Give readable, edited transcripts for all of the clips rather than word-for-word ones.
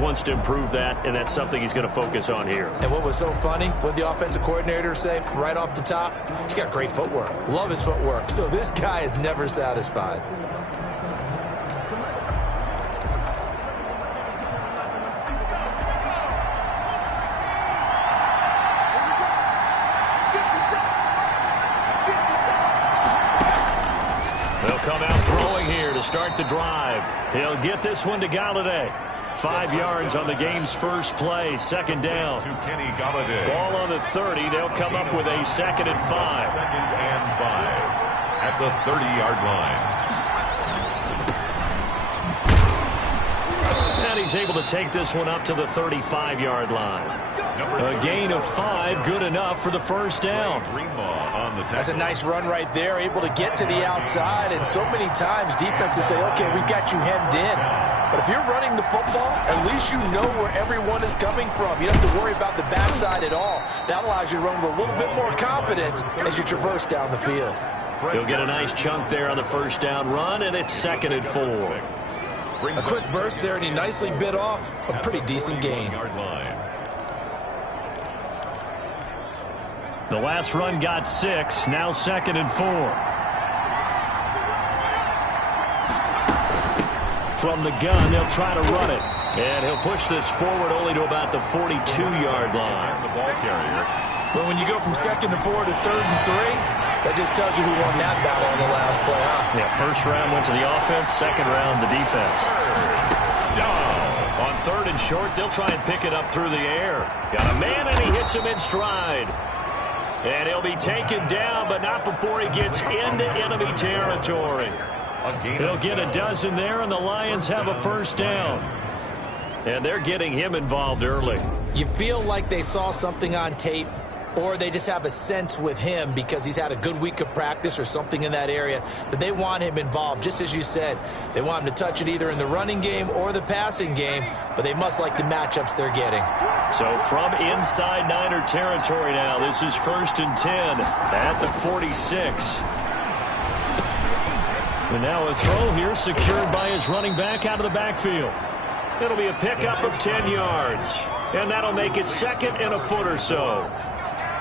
defense wants to improve that, and that's something he's going to focus on here. And what was so funny, what the offensive coordinator say right off the top, he's got great footwork. Love his footwork. So this guy is never satisfied. Come out throwing here to start the drive. He'll get this one to Galladay. 5 yards on the game's first play. Second down. To Kenny Galladay. Ball on the 30. They'll come up with a 2nd and 5. 2nd and 5 at the 30-yard line. And he's able to take this one up to the 35-yard line. A gain of 5, good enough for the first down. That's a nice run right there, able to get to the outside, and so many times defenses say, okay, we've got you hemmed in. But if you're running the football, at least you know where everyone is coming from. You don't have to worry about the backside at all. That allows you to run with a little bit more confidence as you traverse down the field. He'll get a nice chunk there on the first down run, and it's 2nd and 4. A quick burst there, and he nicely bit off a pretty decent gain. The last run got 6, now 2nd and 4. From the gun, they'll try to run it. And he'll push this forward only to about the 42-yard line. The ball carrier. But when you go from 2nd and 4 to 3rd and 3, that just tells you who won that battle on the last play, huh? Yeah, first round went to the offense, second round the defense. On 3rd and short, they'll try and pick it up through the air. Got a man, and he hits him in stride. And he'll be taken down, but not before he gets into enemy territory. He'll get a dozen there, and the Lions have a first down. And they're getting him involved early. You feel like they saw something on tape, or they just have a sense with him because he's had a good week of practice or something in that area that they want him involved. Just as you said, they want him to touch it either in the running game or the passing game, but they must like the matchups they're getting. So from inside Niner territory now, this is 1st and 10 at the 46. And now a throw here secured by his running back out of the backfield. It'll be a pickup of 10 yards. And that'll make it 2nd and a foot or so.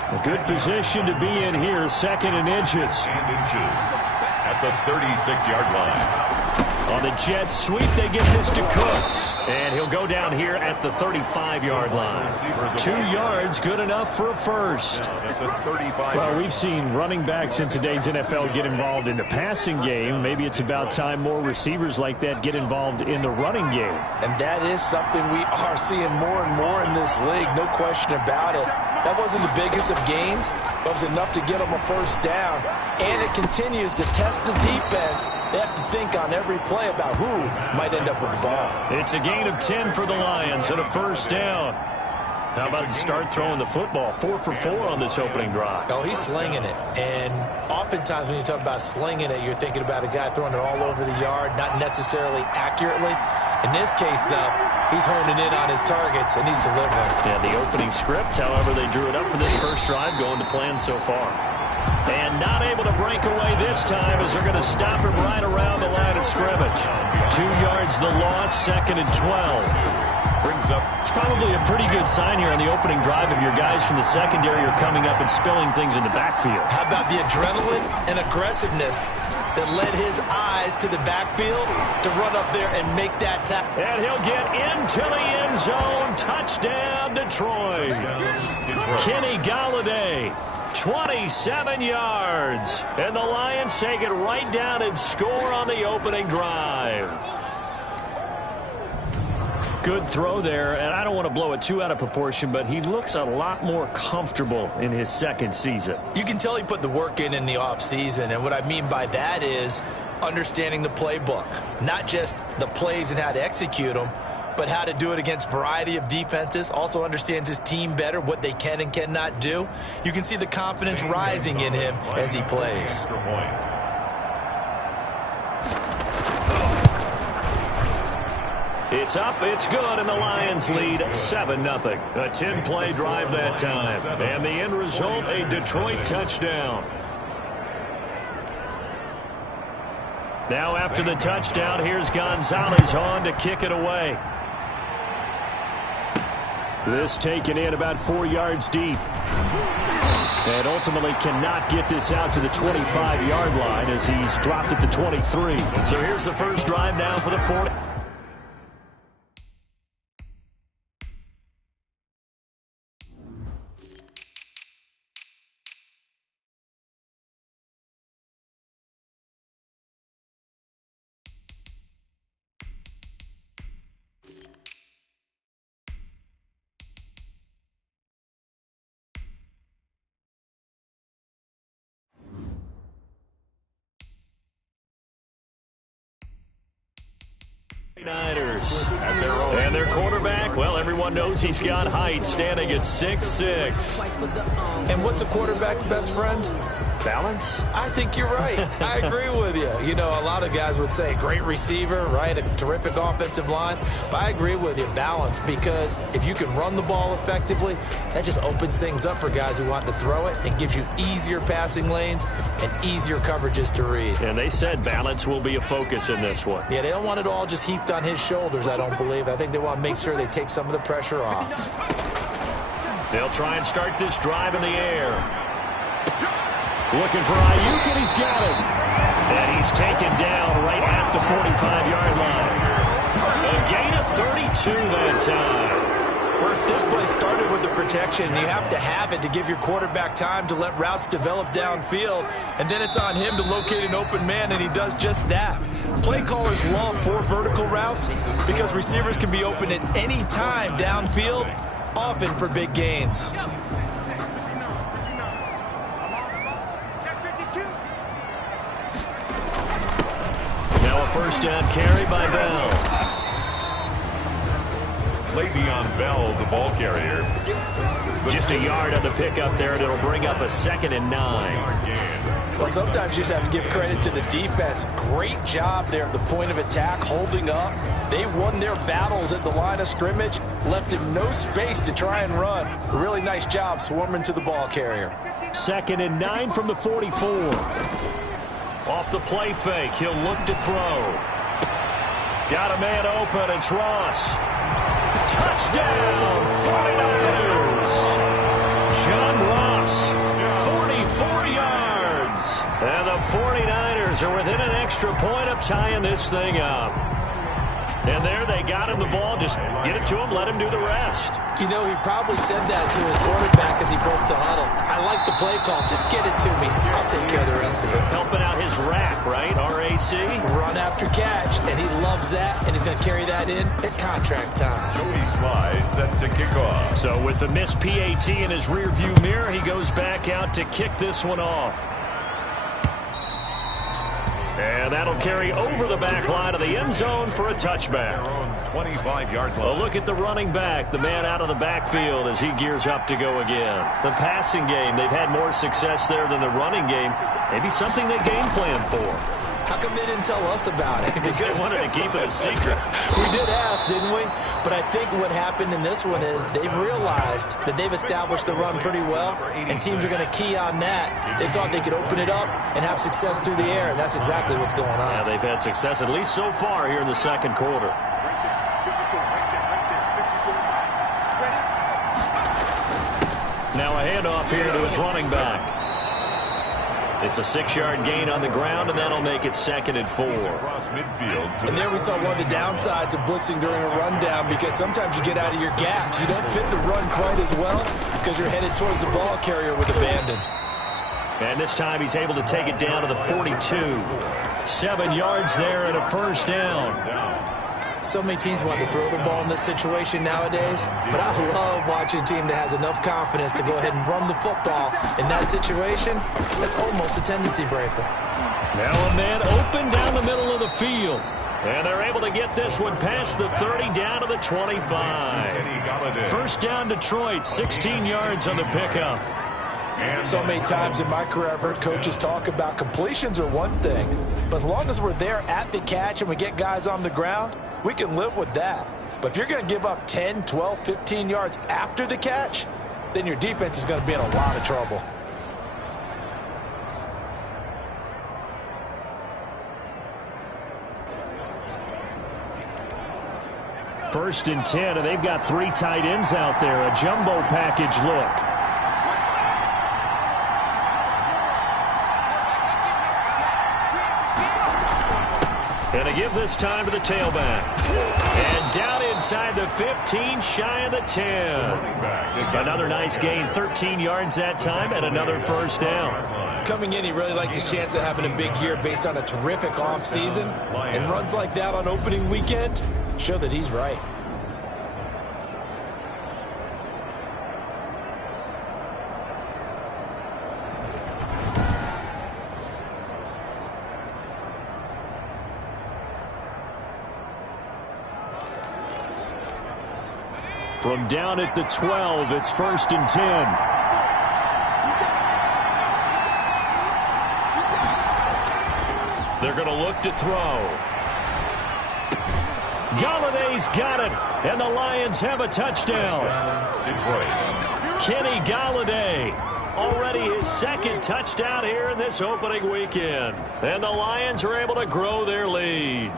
A good position to be in here, 2nd and inches. At the 36-yard line. On the jet sweep, they get this to Cooks. And he'll go down here at the 35-yard line. 2 yards, good enough for a first. Well, we've seen running backs in today's NFL get involved in the passing game. Maybe it's about time more receivers like that get involved in the running game. And that is something we are seeing more and more in this league, no question about it. That wasn't the biggest of gains, but it was enough to get them a first down. And it continues to test the defense. They have to think on every play about who might end up with the ball. It's a gain of 10 for the Lions and a first down. How about to start throwing the football? 4 for 4 on this opening drive. Oh, he's slinging it. And oftentimes when you talk about slinging it, you're thinking about a guy throwing it all over the yard, not necessarily accurately. In this case, though, he's honing in on his targets, and he's delivering. Yeah, the opening script, however, they drew it up for this first drive, going to plan so far. And not able to break away this time as they're going to stop him right around the line of scrimmage. 2 yards the loss, 2nd and 12. Brings up. It's probably a pretty good sign here on the opening drive if your guys from the secondary are coming up and spilling things in the backfield. How about the adrenaline and aggressiveness that led his eyes to the backfield to run up there and make that tackle? And he'll get into the end zone. Touchdown, Detroit. Kenny Galladay, 27 yards. And the Lions take it right down and score on the opening drive. Good throw there, and I don't want to blow it too out of proportion, but he looks a lot more comfortable in his second season. You can tell he put the work in the offseason, and what I mean by that is understanding the playbook. Not just the plays and how to execute them, but how to do it against a variety of defenses. Also understands his team better, what they can and cannot do. You can see the confidence rising in him as he plays. It's up, it's good, and the Lions lead 7-0. A 10-play drive that time. And the end result, a Detroit touchdown. Now after the touchdown, here's Gonzalez on to kick it away. This taken in about 4 yards deep. And ultimately cannot get this out to the 25-yard line as he's dropped at the 23. So here's the first drive now for the 40. Niners. And their quarterback, well, everyone knows he's got height, standing at 6'6". And what's a quarterback's best friend? Balance? I think you're right. I agree with you. You know, a lot of guys would say great receiver, right? A terrific offensive line. But I agree with you, balance, because if you can run the ball effectively, that just opens things up for guys who want to throw it and gives you easier passing lanes and easier coverages to read. And they said balance will be a focus in this one. Yeah, they don't want it all just heaped on his shoulders, I don't believe. I think they want to make sure they take some of the pressure off. They'll try and start this drive in the air. Looking for Ayuk, and he's got him. And he's taken down right at the 45-yard line. A gain of 32 that time. Where if this play started with the protection, you have to have it to give your quarterback time to let routes develop downfield, and then it's on him to locate an open man, and he does just that. Play callers love 4 vertical routes because receivers can be open at any time downfield, often for big gains. First down carry by Bell. Le'Veon Bell, the ball carrier. Just a yard on the pickup there, and it'll bring up a 2nd and 9. Well, sometimes you just have to give credit to the defense. Great job there at the point of attack, holding up. They won their battles at the line of scrimmage, left him no space to try and run. A really nice job swarming to the ball carrier. 2nd and 9 from the 44. Off the play fake, he'll look to throw. Got a man open, it's Ross. Touchdown, 49ers. John Ross, 44 yards. And the 49ers are within an extra point of tying this thing up. And there they got him the ball. Just get it to him, let him do the rest. You know, he probably said that to his quarterback as he broke the huddle. I like the play call. Just get it to me. I'll take care of the rest of it. Helping out his rack, right? RAC. Run after catch, and he loves that, and he's going to carry that in at contract time. Joey Sly set to kick off. So with the missed PAT in his rearview mirror, he goes back out to kick this one off. And that'll carry over the back line of the end zone for a touchback. 25-yard line. Well, look at the running back, the man out of the backfield as he gears up to go again. The passing game, they've had more success there than the running game. Maybe something they game plan for. How come they didn't tell us about it? Because they wanted to keep it a secret. We did ask, didn't we? But I think what happened in this one is they've realized that they've established the run pretty well, and teams are going to key on that. They thought they could open it up and have success through the air, and that's exactly what's going on. Yeah, they've had success, at least so far, here in the second quarter. Now a handoff here to his running back. It's a 6-yard gain on the ground, and that'll make it 2nd and 4. And there we saw one of the downsides of blitzing during a rundown, because sometimes you get out of your gaps. You don't fit the run quite as well because you're headed towards the ball carrier with abandon. And this time he's able to take it down to the 42. 7 yards there and a first down. So many teams want to throw the ball in this situation nowadays, but I love watching a team that has enough confidence to go ahead and run the football. In that situation, that's almost a tendency breaker. Now a man open down the middle of the field. And they're able to get this one past the 30 down to the 25. First down Detroit, 16 yards on the pickup. So many times in my career I've heard coaches talk about completions are one thing, but as long as we're there at the catch and we get guys on the ground, we can live with that. But if you're going to give up 10, 12, 15 yards after the catch, then your defense is going to be in a lot of trouble. 1st and 10, and they've got 3 tight ends out there. A jumbo package look. Going to give this time to the tailback. And down inside the 15, shy of the 10. Another nice gain, 13 yards that time, and another first down. Coming in, he really liked his chance of having a big year based on a terrific offseason. And runs like that on opening weekend show that he's right. From down at the 12, it's 1st and 10. They're going to look to throw. Galladay's got it, and the Lions have a touchdown. Kenny Galladay, already his 2nd touchdown here in this opening weekend. And the Lions are able to grow their lead.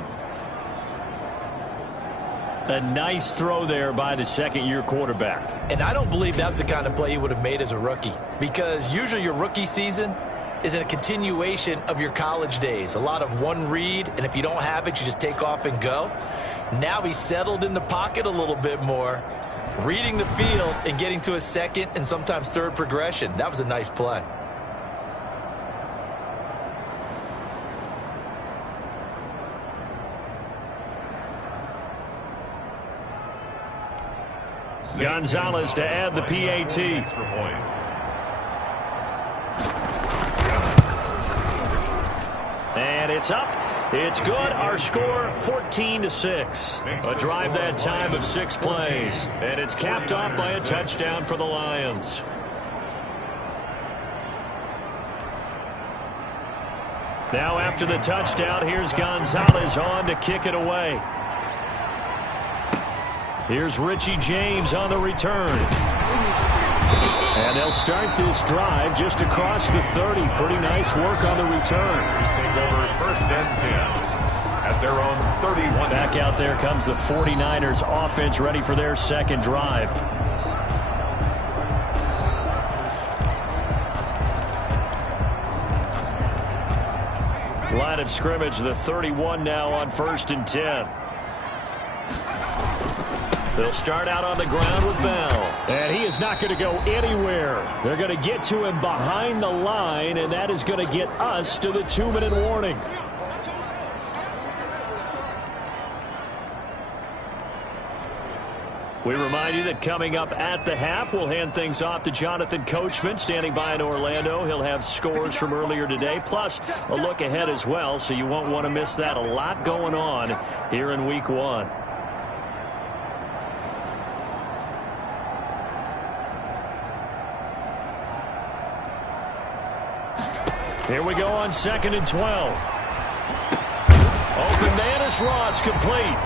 A nice throw there by the 2nd-year quarterback. And I don't believe that was the kind of play he would have made as a rookie, because usually your rookie season is a continuation of your college days. A lot of one read, and if you don't have it, you just take off and go. Now he's settled in the pocket a little bit more, reading the field and getting to a 2nd and sometimes 3rd progression. That was a nice play. Gonzalez to add the PAT. And it's up. It's good. Our score 14-6. A drive that time of 6 plays. And it's capped off by a touchdown for the Lions. Now after the touchdown, here's Gonzalez on to kick it away. Here's Richie James on the return. And they'll start this drive just across the 30. Pretty nice work on the return. Take over 1st and 10 at their own 31. Back out there comes the 49ers offense, ready for their 2nd drive. Line of scrimmage, the 31 now on 1st and 10. They'll start out on the ground with Bell. And he is not going to go anywhere. They're going to get to him behind the line, and that is going to get us to the 2-minute warning. We remind you that coming up at the half, we'll hand things off to Jonathan Coachman, standing by in Orlando. He'll have scores from earlier today, plus a look ahead as well, so you won't want to miss that. A lot going on here in Week 1. Here we go on 2nd and 12. Open man is lost, complete.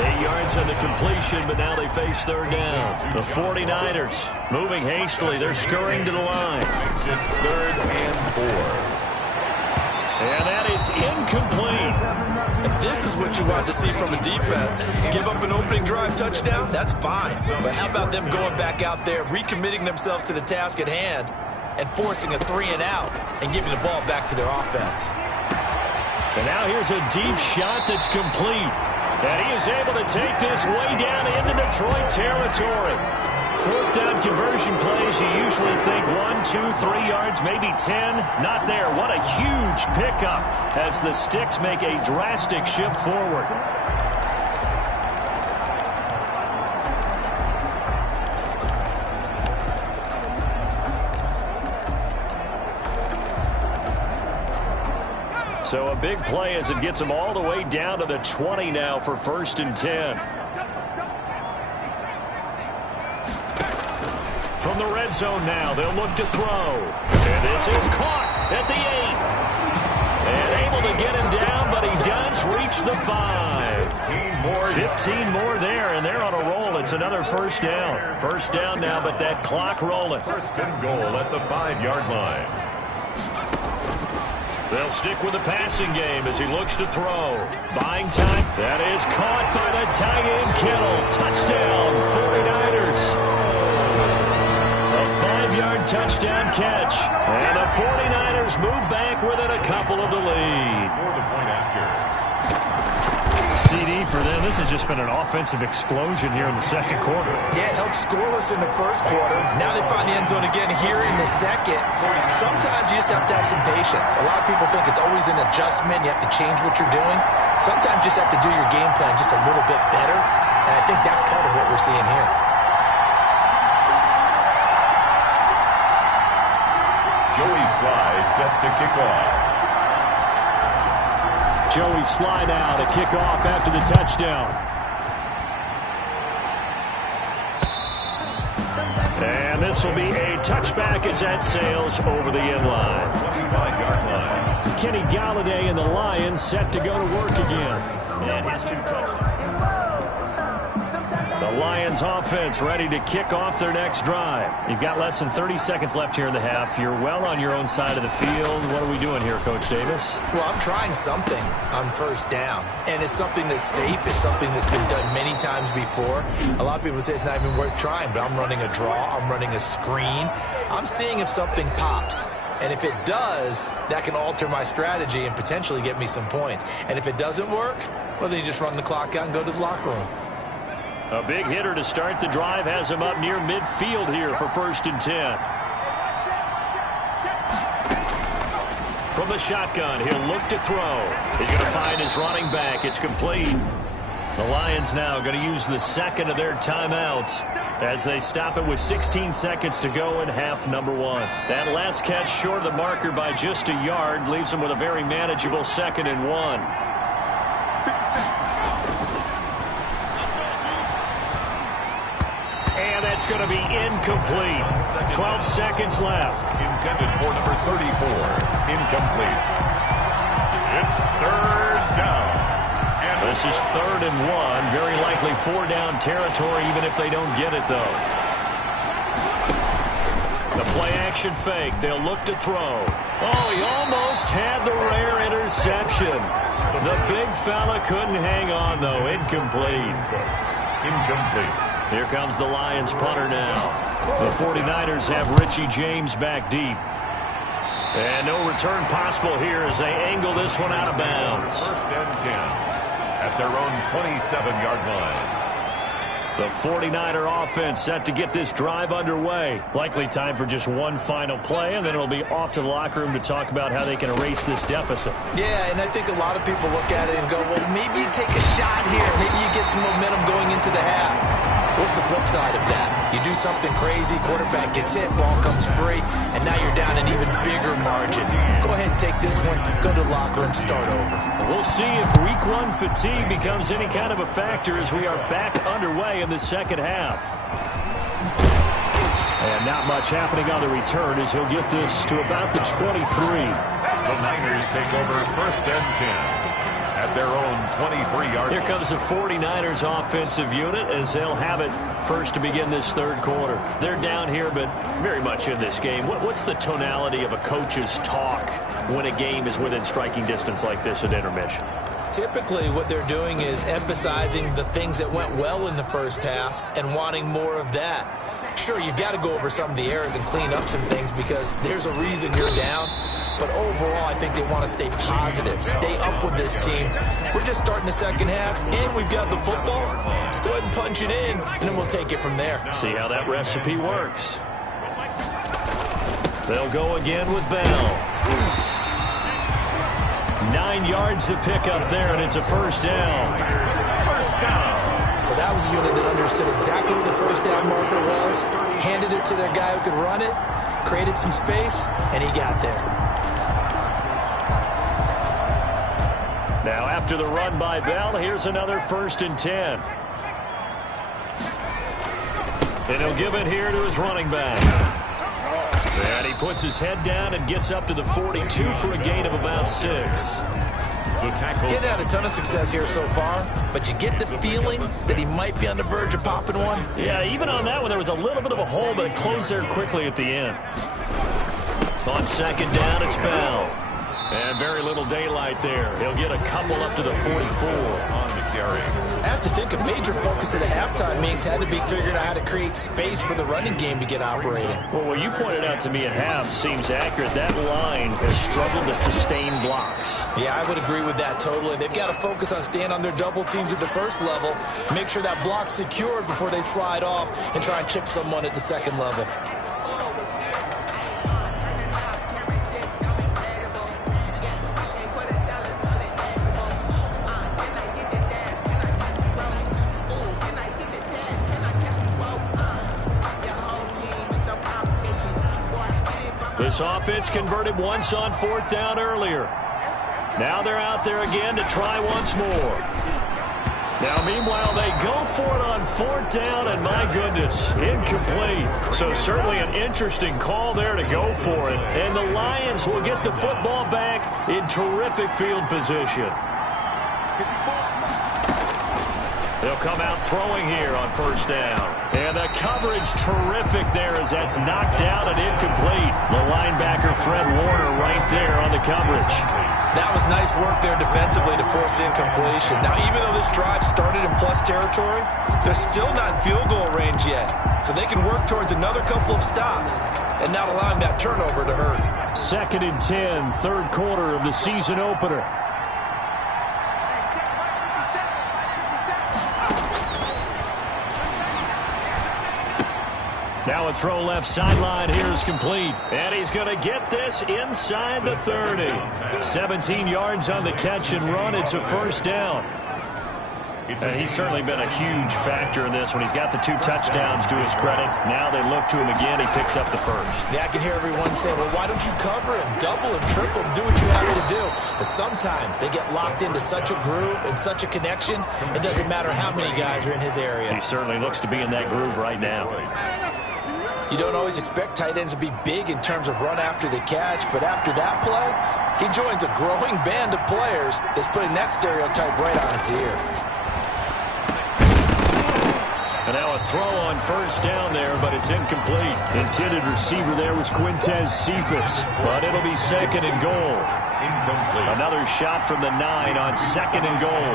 8 yards on the completion, but now they face 3rd down. The 49ers moving hastily. They're scurrying to the line. 3rd and 4. And that is incomplete. And this is what you want to see from a defense. Give up an opening drive touchdown, that's fine. But how about them going back out there, recommitting themselves to the task at hand, and forcing a 3 and out and giving the ball back to their offense. And now here's a deep shot that's complete. And he is able to take this way down into Detroit territory. 4th down conversion plays, you usually think 1, 2, 3 yards, maybe 10. Not there. What a huge pickup as the Sticks make a drastic shift forward. So a big play as it gets them all the way down to the 20 now for 1st and 10. From the red zone now, they'll look to throw. And this is caught at the 8. And able to get him down, but he does reach the 5. 15 more there, and they're on a roll. It's another 1st down. 1st down now, but that clock rolling. 1st and goal at the 5-yard line. They'll stick with the passing game as he looks to throw. Buying time. That is caught by the tight end Kittle. Touchdown, 49ers. A 5-yard touchdown catch. And the 49ers move back within a couple of the lead. For the point after. CD for them. This has just been an offensive explosion here in the second quarter. Yeah, held scoreless in the first quarter. Now they find the end zone again here in the second. Sometimes you just have to have some patience. A lot of people think it's always an adjustment. You have to change what you're doing. Sometimes you just have to do your game plan just a little bit better. And I think that's part of what we're seeing here. Joey Sly set to kick off. Joey Sly now to kick off after the touchdown. And this will be a touchback as that sails over the end line. 25-yard line. Kenny Galladay and the Lions set to go to work again. And his 2 touchdowns. The Lions offense ready to kick off their next drive. You've got less than 30 seconds left here in the half. You're well on your own side of the field. What are we doing here, Coach Davis? Well, I'm trying something on first down, and it's something that's safe. It's something that's been done many times before. A lot of people say it's not even worth trying, but I'm running a draw. I'm running a screen. I'm seeing if something pops. And if it does, that can alter my strategy and potentially get me some points. And if it doesn't work, well, then you just run the clock out and go to the locker room. A big hitter to start the drive has him up near midfield here for 1st and 10. From the shotgun, he'll look to throw. He's going to find his running back. It's complete. The Lions now going to use the second of their timeouts as they stop it with 16 seconds to go in half number 1. That last catch short of the marker by just a yard leaves them with a very manageable 2nd and 1. And that's going to be incomplete. 12 seconds left. Intended for number 34. Incomplete. It's 3rd down. This is 3rd and 1. Very likely 4-down territory, even if they don't get it, though. The play-action fake. They'll look to throw. Oh, he almost had the rare interception. The big fella couldn't hang on, though. Incomplete. Incomplete. Here comes the Lions punter now. The 49ers have Richie James back deep. And no return possible here as they angle this one out of bounds. 1st and 10 at their own 27-yard line. The 49er offense set to get this drive underway. Likely time for just one final play, and then it'll be off to the locker room to talk about how they can erase this deficit. Yeah, and I think a lot of people look at it and go, well, maybe you take a shot here. Maybe you get some momentum going into the half. What's the flip side of that? You do something crazy, quarterback gets hit, ball comes free, and now you're down an even bigger margin. Go ahead and take this one, go to the locker room, start over. We'll see if week 1 fatigue becomes any kind of a factor as we are back underway in the second half. And not much happening on the return as he'll get this to about the 23. The Niners take over 1st and 10 at their own 23-yard line. Here comes the 49ers offensive unit as they'll have it first to begin this 3rd quarter. They're down here, but very much in this game. What's the tonality of a coach's talk when a game is within striking distance like this at intermission? Typically, what they're doing is emphasizing the things that went well in the first half and wanting more of that. Sure, you've got to go over some of the errors and clean up some things because there's a reason you're down. But overall, I think they want to stay positive, stay up with this team. We're just starting the second half, and we've got the football. Let's go ahead and punch it in, and then we'll take it from there. See how that recipe works. They'll go again with Bell. 9 yards to pick up there, and it's a 1st down. First down. Well, that was a unit that understood exactly where the 1st down marker was, handed it to their guy who could run it, created some space, and he got there. Now after the run by Bell, here's another 1st and 10. And he'll give it here to his running back. And he puts his head down and gets up to the 42 for a gain of about 6. Getting had a ton of success here so far, but you get the feeling that he might be on the verge of popping one. Yeah, even on that one, there was a little bit of a hole, but it closed there quickly at the end. On 2nd down, it's Bell. And very little daylight there. He'll get a couple up to the 44. On the carry. I have to think a major focus of the halftime meetings had to be figuring out how to create space for the running game to get operating. Well, what you pointed out to me at half seems accurate. That line has struggled to sustain blocks. Yeah, I would agree with that totally. They've got to focus on staying on their double teams at the first level, make sure that block's secured before they slide off and try and chip someone at the second level. This offense converted once on 4th down earlier. Now they're out there again to try once more. Now, meanwhile, they go for it on 4th down, and my goodness, incomplete. So certainly an interesting call there to go for it. And the Lions will get the football back in terrific field position. They'll come out throwing here on 1st down. And the coverage terrific there as that's knocked down and incomplete. The linebacker, Fred Warner, right there on the coverage. That was nice work there defensively to force incompletion. Now, even though this drive started in plus territory, they're still not in field goal range yet. So they can work towards another couple of stops and not allowing that turnover to hurt. 2nd and 10, 3rd quarter of the season opener. Now a throw left sideline here is complete. And he's going to get this inside the 30. 17 yards on the catch and run. It's a 1st down. And he's certainly been a huge factor in this when he's got the 2 touchdowns to his credit. Now they look to him again. He picks up the 1st. Yeah, I can hear everyone saying, well, why don't you cover him, double him, triple him, do what you have to do. But sometimes they get locked into such a groove and such a connection, it doesn't matter how many guys are in his area. He certainly looks to be in that groove right now. You don't always expect tight ends to be big in terms of run after the catch, but after that play, he joins a growing band of players that's putting that stereotype right on its ear. And now a throw on 1st down there, but it's incomplete. Intended receiver there was Quintez Cephas, but it'll be 2nd and goal. Incomplete. Another shot from the 9 on 2nd and goal.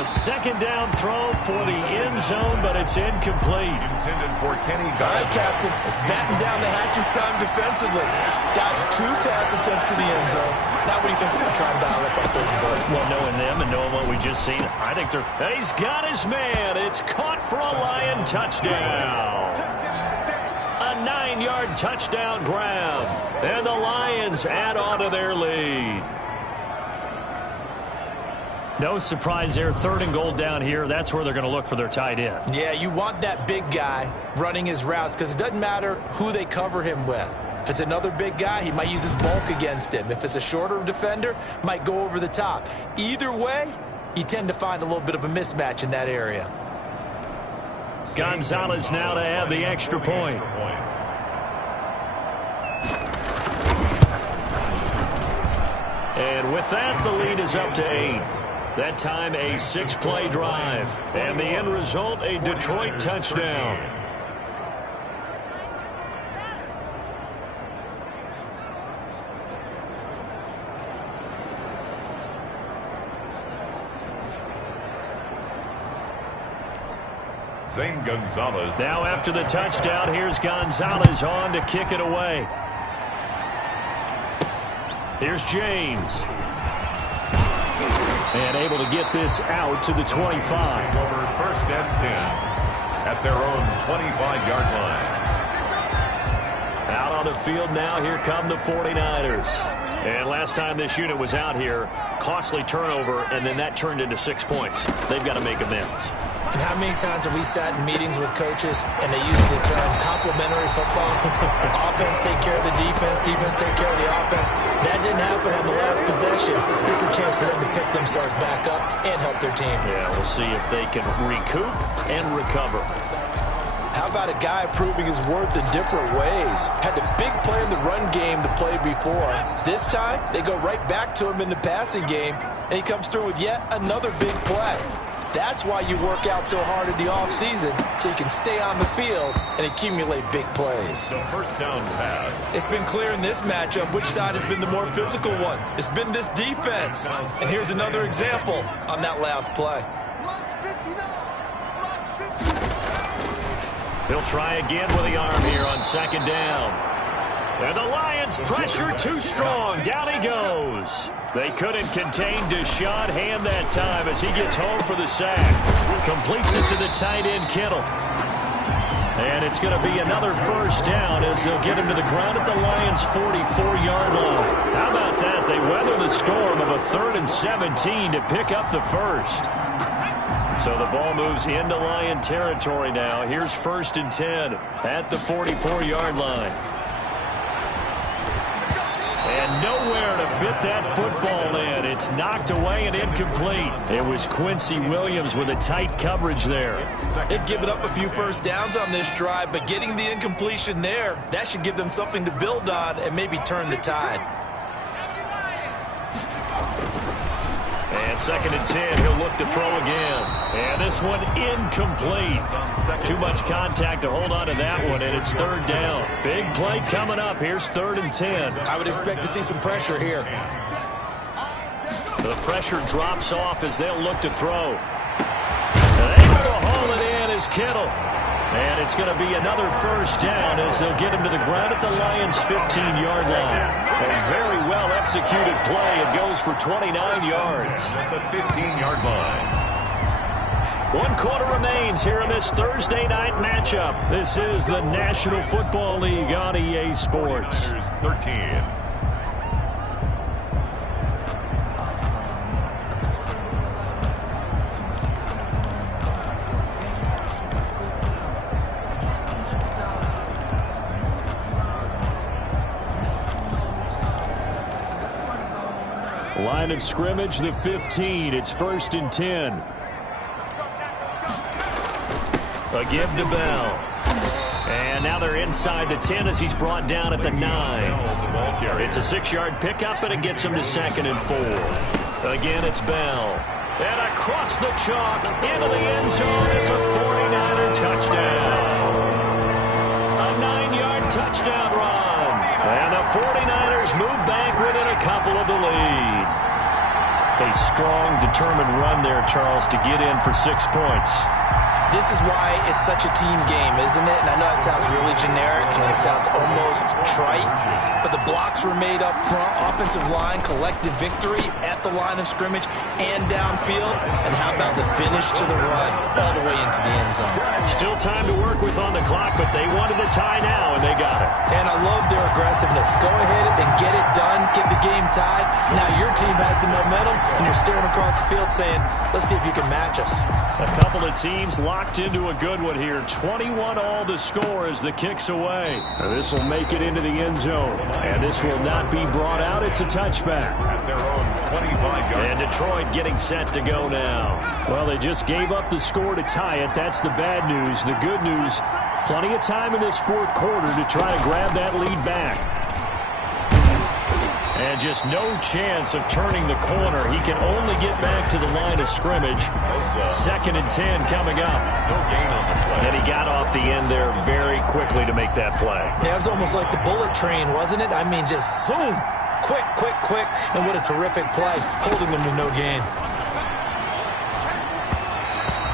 A 2nd down throw for the end zone, but it's incomplete. Intended for Kenny All right, Galladay. Captain. It's batten down the hatches time defensively. Dodged 2 pass attempts to the end zone. Now what do you think they're going to try and dial up on 3rd and goal? Well, knowing them and knowing what we just seen, I think they're... And he's got his man. It's caught for a Lion touchdown. A 9-yard touchdown grab. And the Lions add on to their lead. No surprise there. 3rd and goal down here. That's where they're going to look for their tight end. Yeah, you want that big guy running his routes because it doesn't matter who they cover him with. If it's another big guy, he might use his bulk against him. If it's a shorter defender, might go over the top. Either way, you tend to find a little bit of a mismatch in that area. Gonzalez now to add the extra point. And with that, the lead is up to 8. That time a 6-play drive. And the end result, a Detroit touchdown. Zane Gonzalez. Now after the touchdown, here's Gonzalez on to kick it away. Here's James. And able to get this out to the 25. Over 1st and 10 at their own 25-yard line. Out on the field now, here come the 49ers. And last time this unit was out here, costly turnover, and then that turned into 6 points. They've got to make amends. And how many times have we sat in meetings with coaches and they use the term complementary football? Offense take care of the defense, defense take care of the offense. That didn't happen on the last possession. This is a chance for them to pick themselves back up and help their team. Yeah, we'll see if they can recoup and recover. How about a guy proving his worth in different ways? Had the big play in the run game the play before. This time, they go right back to him in the passing game, and he comes through with yet another big play. That's why you work out so hard in the offseason, so you can stay on the field and accumulate big plays. The first down pass. It's been clear in this matchup which side has been the more physical one. It's been this defense. And here's another example on that last play. He'll try again with the arm here on second down. And the Lions pressure too strong. Down he goes. They couldn't contain Deshaun Hand that time as he gets home for the sack. Completes it to the tight end, Kittle. And it's going to be another first down as they'll get him to the ground at the Lions' 44-yard line. How about that? They weather the storm of a 3rd and 17 to pick up the first. So the ball moves into Lion territory now. Here's 1st and 10 at the 44-yard line. And nowhere to fit that football in. It's knocked away and incomplete. It was Quincy Williams with a tight coverage there. They've given up a few first downs on this drive, but getting the incompletion there, that should give them something to build on and maybe turn the tide. And 2nd and 10, he'll look to throw again. And this one incomplete. Too much contact to hold on to that one, and it's 3rd down. Big play coming up. Here's 3rd and 10. I would expect to see some pressure here. The pressure drops off as they'll look to throw. Able to haul it in is Kittle. And it's going to be another first down as they'll get him to the ground at the Lions' 15-yard line. A very well-executed play. It goes for 29 yards. At the 15-yard line. 1 quarter remains here in this Thursday night matchup. This is the National Football League on EA Sports. 13. Line of scrimmage, the 15. It's 1st and 10. A give to Bell. And now they're inside the 10 as he's brought down at the 9. It's a 6-yard pickup, and it gets him to 2nd and 4. Again, it's Bell. And across the chalk, into the end zone. It's a 49er touchdown. A 9-yard touchdown run. And the 49ers move back within a couple of the lead. A strong, determined run there, Charles, to get in for 6 points. This is why it's such a team game, isn't it? And I know it sounds really generic and it sounds almost trite, but the blocks were made up front, offensive line, collective victory at the line of scrimmage and downfield. And how about the finish to the run all the way into the end zone? Still time to work with on the clock, but they wanted the tie now, and they got it. And I love their aggressiveness. Go ahead and get it done, get the game tied. Now your team has the momentum, and you're staring across the field saying, let's see if you can match us. A couple of teams locked into a good one here. 21-all the score as the kick's away. This will make it into the end zone, and this will not be brought out. It's a touchback. At their own 25-yard. And Detroit getting set to go now. Well, they just gave up the score to tie it. That's the bad news. The good news, plenty of time in this 4th quarter to try to grab that lead back. And just no chance of turning the corner. He can only get back to the line of scrimmage. 2nd and 10 coming up. No gain on the play. And he got off the end there very quickly to make that play. Yeah, it was almost like the bullet train, wasn't it? I mean, just zoom. Quick, quick, quick. And what a terrific play, holding them to no gain.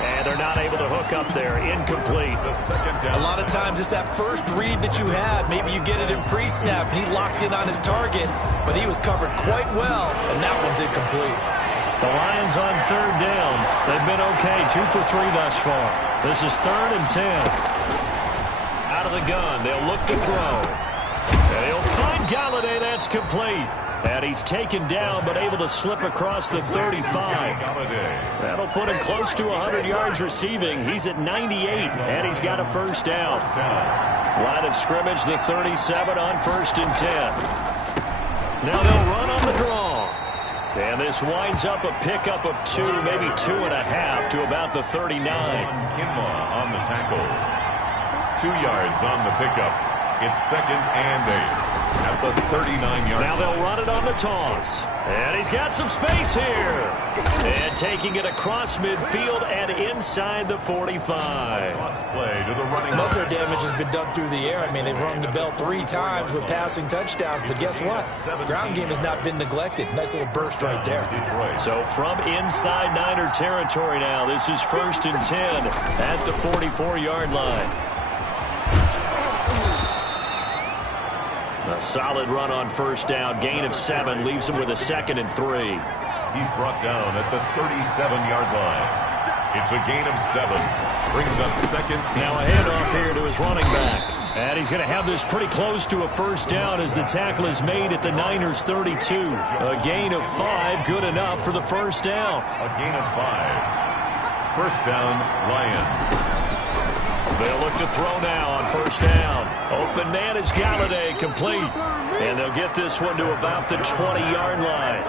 And they're not able to hook up there. Incomplete. The 2nd down. A lot of times it's that first read that you had. Maybe you get it in pre-snap, and he locked in on his target, but he was covered quite well, and that one's incomplete. The Lions on 3rd down. They've been okay, 2 for 3 thus far. This is 3rd and 10. Out of the gun, they'll look to throw. And he'll find Galladay. That's complete. And he's taken down, but able to slip across the 35. That'll put him close to 100 yards receiving. He's at 98, and he's got a first down. Line of scrimmage, the 37 on 1st and 10. Now they'll run on the draw. And this winds up a pickup of 2, maybe 2.5 to about the 39. Kinlaw on the tackle. 2 yards on the pickup. It's 2nd and 8. at the 39-yard line. Now they'll run it on the toss. And he's got some space here. And taking it across midfield and inside the 45. Play to the running Most of their damage has been done through the air. I mean, they've rung the bell 3 times with passing touchdowns. But guess what? Ground game has not been neglected. Nice little burst right there. So from inside Niner territory now, this is 1st and 10 at the 44-yard line. A solid run on 1st down. Gain of 7 leaves him with a 2nd and 3. He's brought down at the 37-yard line. It's a gain of 7. Brings up 2nd. Now a handoff here to his running back. And he's going to have this pretty close to a 1st down as the tackle is made at the Niners' 32. A gain of 5, good enough for the 1st down. A gain of 5. 1st down, Lions. They'll look to throw now on 1st down. Open man is Galladay, complete. And they'll get this one to about the 20-yard line.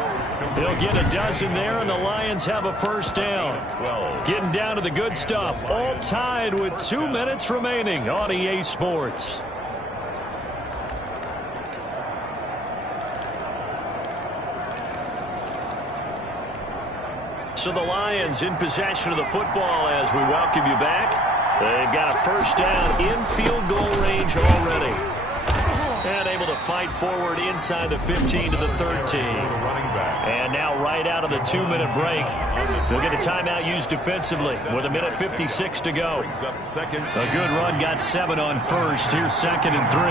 They'll get a dozen there, and the Lions have a 1st down. Getting down to the good stuff. All tied with 2 minutes remaining on EA Sports. So the Lions in possession of the football as we welcome you back. They've got a 1st down in field goal range already. And able to fight forward inside the 15 to the 13. And now right out of the 2-minute break, we'll get a timeout used defensively with 1:56 to go. A good run, got 7 on 1st. Here's 2nd and 3.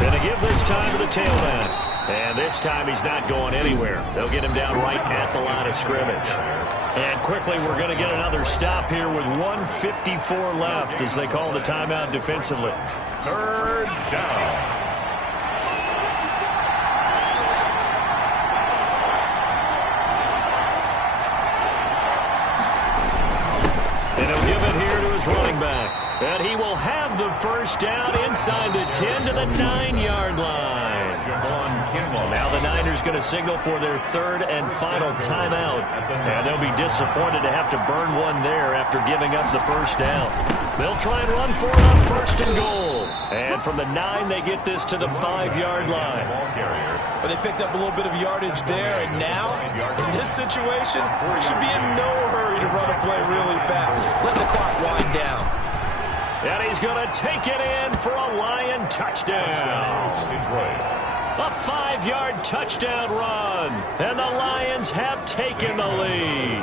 Going to give this time to the tailback. And this time he's not going anywhere. They'll get him down right at the line of scrimmage. And quickly we're going to get another stop here with 1:54 left as they call the timeout defensively. 3rd down. And he'll give it here to his running back. And he will have the 1st down inside the 10 to the 9-yard line. Now the Niners going to signal for their 3rd and final timeout. And they'll be disappointed to have to burn one there after giving up the 1st down. They'll try and run for it on 1st and goal. And from the 9, they get this to the 5-yard line. But they picked up a little bit of yardage there, and now, in this situation, should be in no hurry to run a play really fast. Let the clock wind down. And he's going to take it in for a Lion touchdown. A 5-yard touchdown run. And the Lions have taken the lead.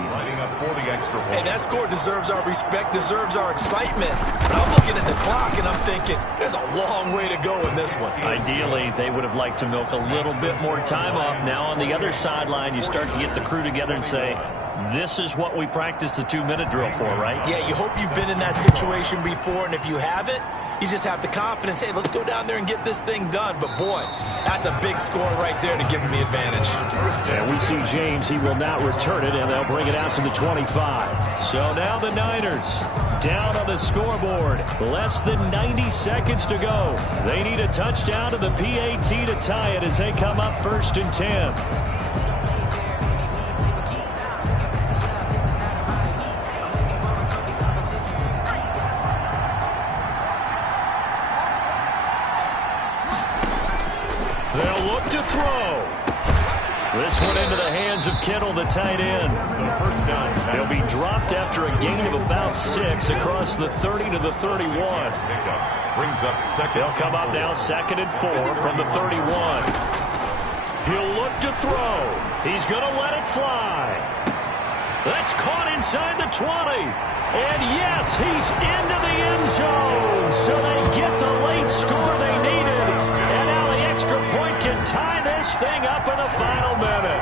Hey, that score deserves our respect, deserves our excitement. But I'm looking at the clock, and I'm thinking, there's a long way to go in this one. Ideally, they would have liked to milk a little bit more time off. Now on the other sideline, you start to get the crew together and say, this is what we practiced the 2-minute drill for, right? Yeah, you hope you've been in that situation before, and if you haven't, you just have the confidence, hey, let's go down there and get this thing done. But, boy, that's a big score right there to give them the advantage. And we see James. He will not return it, and they'll bring it out to the 25. So now the Niners down on the scoreboard. Less than 90 seconds to go. They need a touchdown to the PAT to tie it as they come up 1st and 10. They'll look to throw. This one into the hands of Kittle, the tight end. He'll be dropped after a gain of about 6 across the 30 to the 31. Brings up 2nd. They'll come up now 2nd and 4 from the 31. He'll look to throw. He's going to let it fly. That's caught inside the 20. And yes, he's into the end zone. So they get the late score they needed. And now the extra point can tie this thing up in the final minute.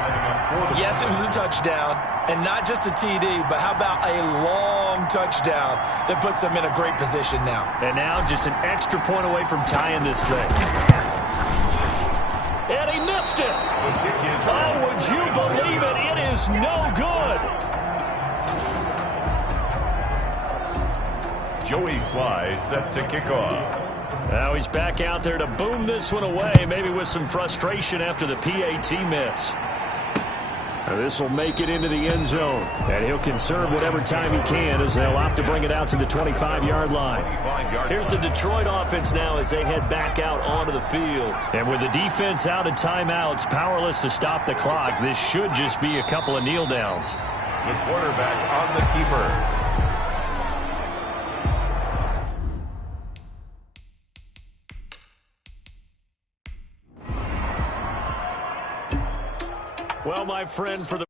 Yes, it was a touchdown. And not just a TD, but how about a long touchdown that puts them in a great position now. And now just an extra point away from tying this thing. And he missed it. Oh, would you believe it? It is no good. Joey Sly set to kick off. Now he's back out there to boom this one away, maybe with some frustration after the PAT miss. This will make it into the end zone, and he'll conserve whatever time he can as they'll opt to bring it out to the 25-yard line. Here's the Detroit offense now as they head back out onto the field. And with the defense out of timeouts, powerless to stop the clock, this should just be a couple of kneel downs. The quarterback on the keeper. Well, my friend, for the